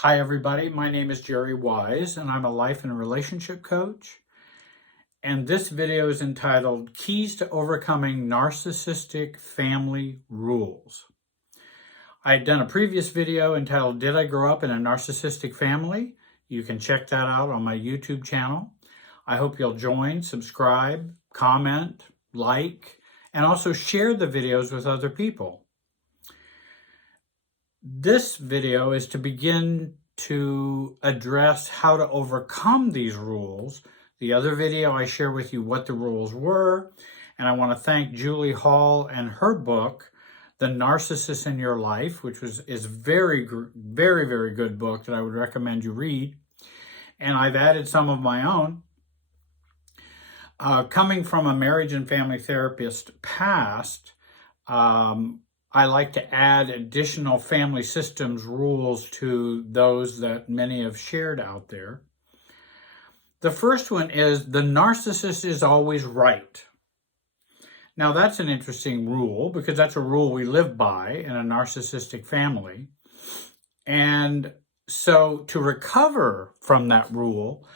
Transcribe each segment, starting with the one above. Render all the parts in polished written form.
Hi everybody, my name is Jerry Wise and I'm a life and relationship coach. And this video is entitled Keys to Overcoming Narcissistic Family Rules. I had done a previous video entitled Did I Grow Up in a Narcissistic Family? You can check that out on my YouTube channel. I hope you'll join, subscribe, comment, like, and also share the videos with other people. This video is to begin to address how to overcome these rules. The other video I share with you what the rules were, and I want to thank Julie Hall and her book, The Narcissists in Your Life, which is very, very good book that I would recommend you read. And I've added some of my own. Coming from a marriage and family therapist past, I like to add additional family systems rules to those that many have shared out there. The first one is the narcissist is always right. Now that's an interesting rule because that's a rule we live by in a narcissistic family. And so to recover from that rule,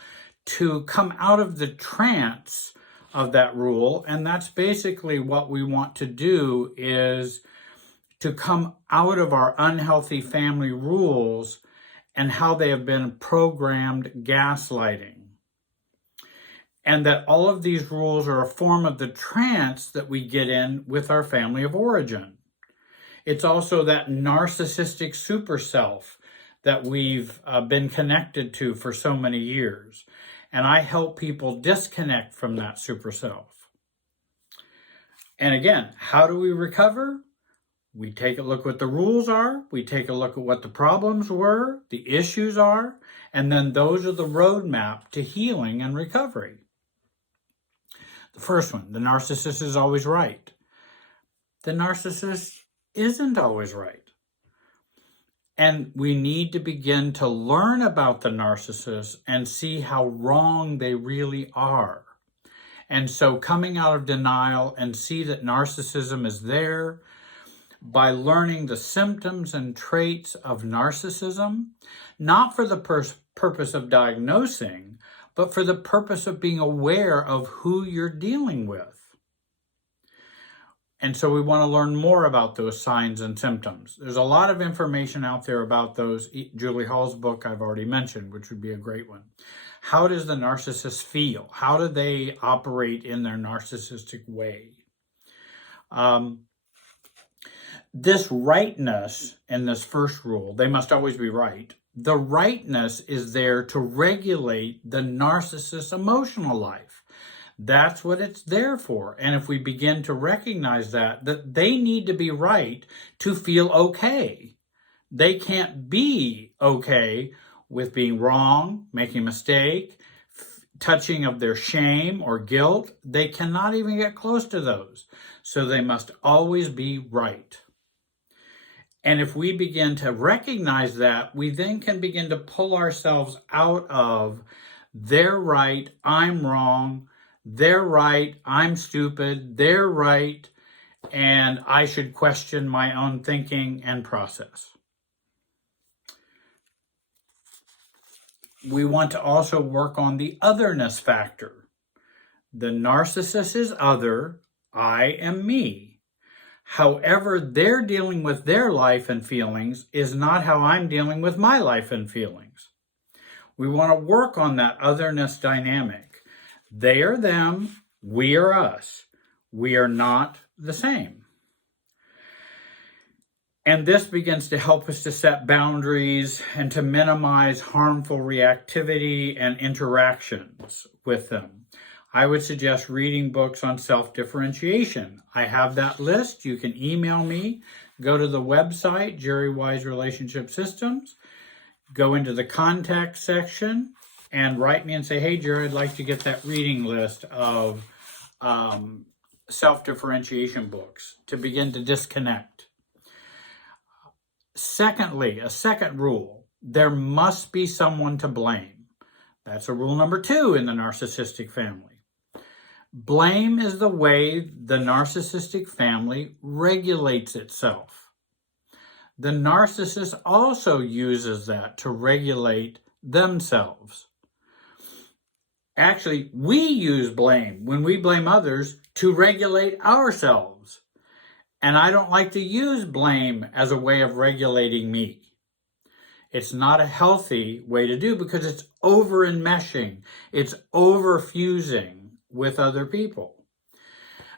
to come out of the trance of that rule, and that's basically what we want to do, is to come out of our unhealthy family rules and how they have been programmed gaslighting. And that all of these rules are a form of the trance that we get in with our family of origin. It's also that narcissistic super self that we've been connected to for so many years. And I help people disconnect from that super self. And again, how do we recover? We take a look what the rules are, we take a look at what the problems were, the issues are, and then those are the roadmap to healing and recovery. The first one, the narcissist is always right. The narcissist isn't always right. And we need to begin to learn about the narcissist and see how wrong they really are. And so coming out of denial and see that narcissism is there, by learning the symptoms and traits of narcissism, not for the purpose of diagnosing, but for the purpose of being aware of who you're dealing with. And so we want to learn more about those signs and symptoms. There's a lot of information out there about those. Julie Hall's book I've already mentioned, which would be a great one. How does the narcissist feel? How do they operate in their narcissistic way? This rightness in this first rule, they must always be right. The rightness is there to regulate the narcissist's emotional life. That's what it's there for. And if we begin to recognize that they need to be right to feel okay. They can't be okay with being wrong, making a mistake, touching of their shame or guilt. They cannot even get close to those. So they must always be right. And if we begin to recognize that, we then can begin to pull ourselves out of they're right, I'm wrong, they're right, I'm stupid, they're right, and I should question my own thinking and process. We want to also work on the otherness factor. The narcissist is other, I am me. However, they're dealing with their life and feelings is not how I'm dealing with my life and feelings. We want to work on that otherness dynamic. They are them, we are us. We are not the same. And this begins to help us to set boundaries and to minimize harmful reactivity and interactions with them. I would suggest reading books on self-differentiation. I have that list. You can email me. Go to the website, Jerry Wise Relationship Systems. Go into the contact section and write me and say, hey, Jerry, I'd like to get that reading list of self-differentiation books to begin to disconnect. Secondly, a second rule, there must be someone to blame. That's a rule number 2 in the narcissistic family. Blame is the way the narcissistic family regulates itself. The narcissist also uses that to regulate themselves. Actually, we use blame when we blame others to regulate ourselves. And I don't like to use blame as a way of regulating me. It's not a healthy way to do because it's over-enmeshing. It's over-fusing with other people.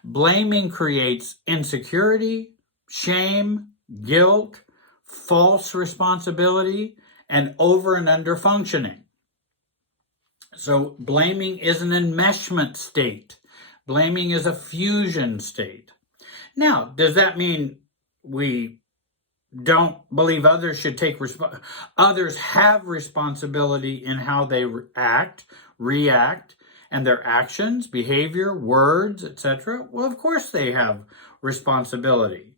Blaming creates insecurity, shame, guilt, false responsibility, and over and under functioning. So blaming is an enmeshment state. Blaming is a fusion state. Now, does that mean we don't believe others should take others have responsibility in how they act, react, and their actions, behavior, words, etc.? Well, of course they have responsibility.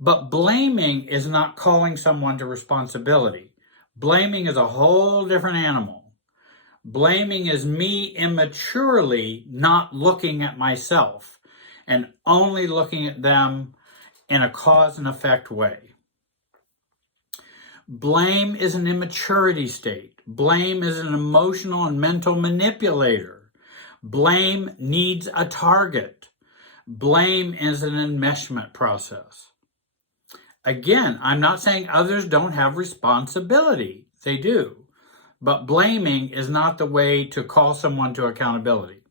But blaming is not calling someone to responsibility. Blaming is a whole different animal. Blaming is me immaturely not looking at myself and only looking at them in a cause and effect way. Blame is an immaturity state. Blame is an emotional and mental manipulator. Blame needs a target. Blame is an enmeshment process. Again, I'm not saying others don't have responsibility. They do. But blaming is not the way to call someone to accountability.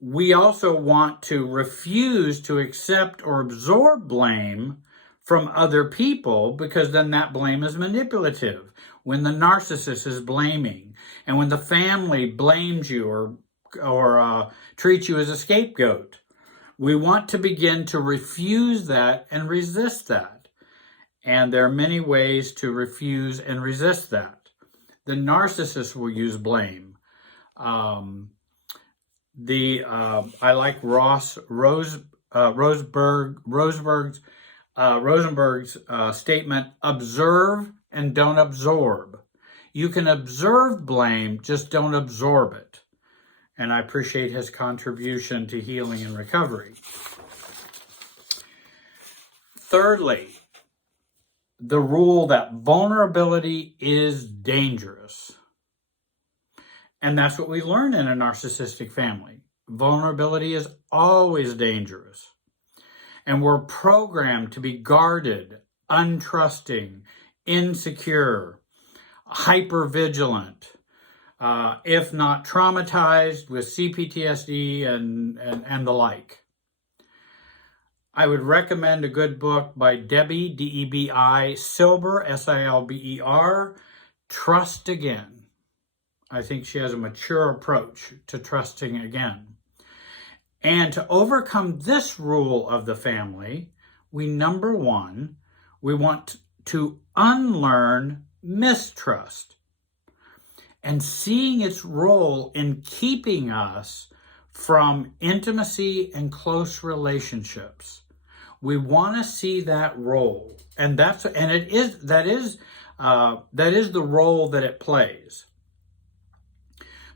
We also want to refuse to accept or absorb blame from other people because then that blame is manipulative. When the narcissist is blaming and when the family blames you or treats you as a scapegoat, we want to begin to refuse that and resist that. And there are many ways to refuse and resist that. The narcissist will use blame. I like Rosenberg's statement, observe and don't absorb. You can observe blame, just don't absorb it. And I appreciate his contribution to healing and recovery. Thirdly, the rule that vulnerability is dangerous. And that's what we learn in a narcissistic family. Vulnerability is always dangerous. And we're programmed to be guarded, untrusting, insecure, hypervigilant, if not traumatized with CPTSD and the like. I would recommend a good book by Debbie, D-E-B-I, Silber, S-I-L-B-E-R, Trust Again. I think she has a mature approach to trusting again. And to overcome this rule of the family, number one, we want to unlearn mistrust and seeing its role in keeping us from intimacy and close relationships. We want to see that role, and that is the role that it plays.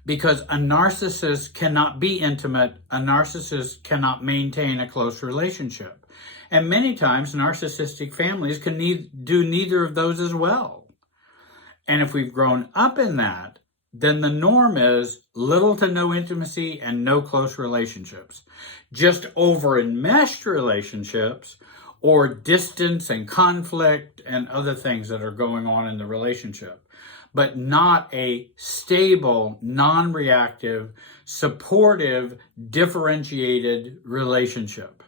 Because a narcissist cannot be intimate, a narcissist cannot maintain a close relationship. And many times narcissistic families can do neither of those as well. And if we've grown up in that, then the norm is little to no intimacy and no close relationships. Just over-enmeshed relationships or distance and conflict and other things that are going on in the relationship, but not a stable, non-reactive, supportive, differentiated relationship.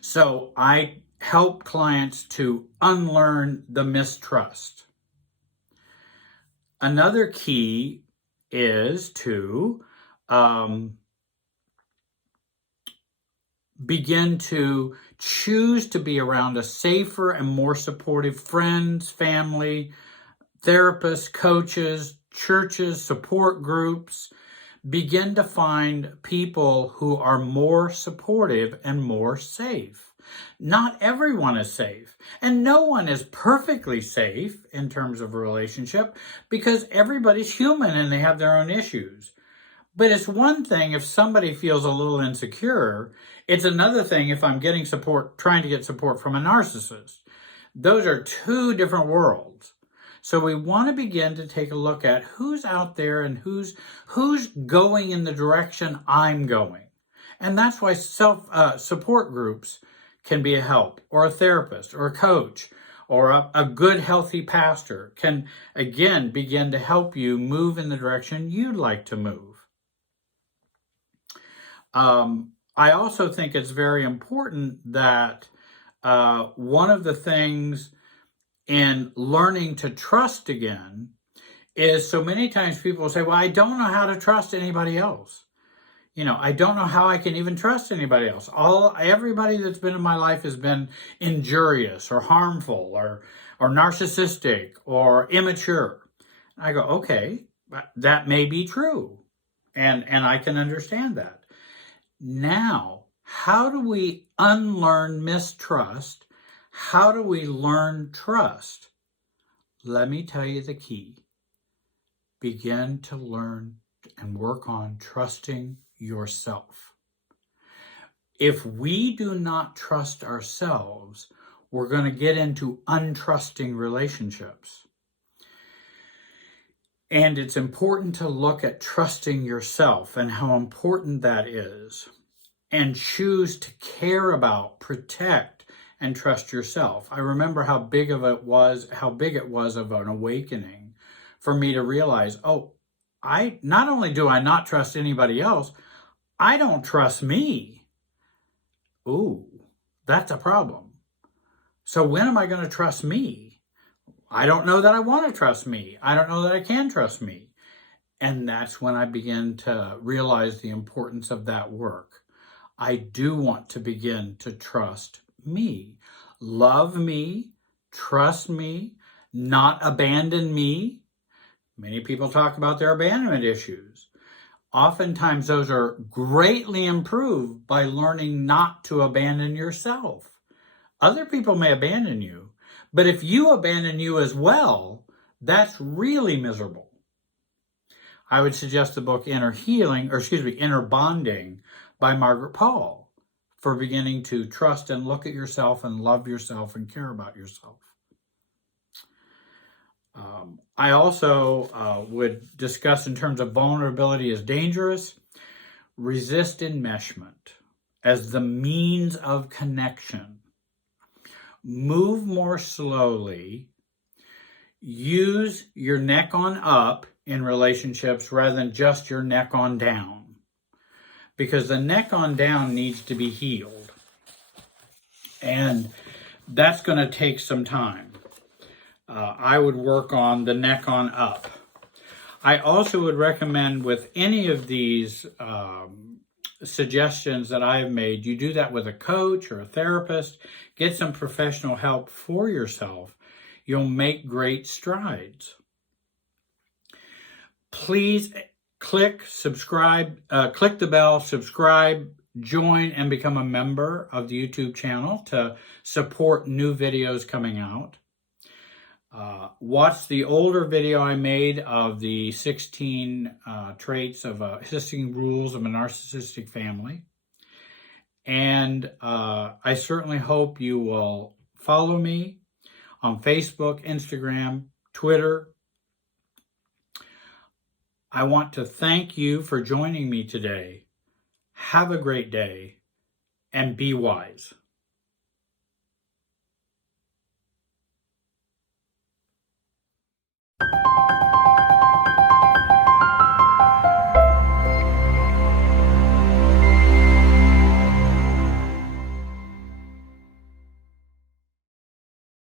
So I help clients to unlearn the mistrust. Another key is to begin to choose to be around a safer and more supportive friends, family, therapists, coaches, churches, support groups. Begin to find people who are more supportive and more safe. Not everyone is safe, and no one is perfectly safe in terms of a relationship because everybody's human and they have their own issues. But it's one thing if somebody feels a little insecure. It's another thing if I'm getting support, trying to get support from a narcissist. Those are two different worlds. So we want to begin to take a look at who's out there and who's going in the direction I'm going. And that's why support groups can be a help, or a therapist, or a coach, or a good, healthy pastor can, again, begin to help you move in the direction you'd like to move. I also think it's very important that one of the things in learning to trust again is so many times people say, well, I don't know how to trust anybody else. I don't know how I can even trust anybody else. Everybody that's been in my life has been injurious or harmful or narcissistic or immature. I go, okay, that may be true. And I can understand that. Now, how do we unlearn mistrust? How do we learn trust? Let me tell you the key. Begin to learn and work on trusting yourself. If we do not trust ourselves, we're going to get into untrusting relationships. And it's important to look at trusting yourself and how important that is, and choose to care about, protect, and trust yourself. I remember how big it was of an awakening for me to realize, I not only do I not trust anybody else, I don't trust me. Ooh, that's a problem. So when am I going to trust me? I don't know that I want to trust me. I don't know that I can trust me. And that's when I begin to realize the importance of that work. I do want to begin to trust me, love me, trust me, not abandon me. Many people talk about their abandonment issues. Oftentimes those are greatly improved by learning not to abandon yourself. Other people may abandon you, but if you abandon you as well, that's really miserable. I would suggest the book Inner Bonding by Margaret Paul for beginning to trust and look at yourself and love yourself and care about yourself. I also would discuss in terms of vulnerability is dangerous, resist enmeshment as the means of connection. Move more slowly. Use your neck on up in relationships rather than just your neck on down. Because the neck on down needs to be healed. And that's going to take some time. I would work on the neck on up. I also would recommend with any of these suggestions that I have made, you do that with a coach or a therapist. Get some professional help for yourself. You'll make great strides. Please click the bell, subscribe, join, and become a member of the YouTube channel to support new videos coming out. Watch the older video I made of the 16 traits of 16 rules of a narcissistic family. And I certainly hope you will follow me on Facebook, Instagram, Twitter. I want to thank you for joining me today. Have a great day and be wise.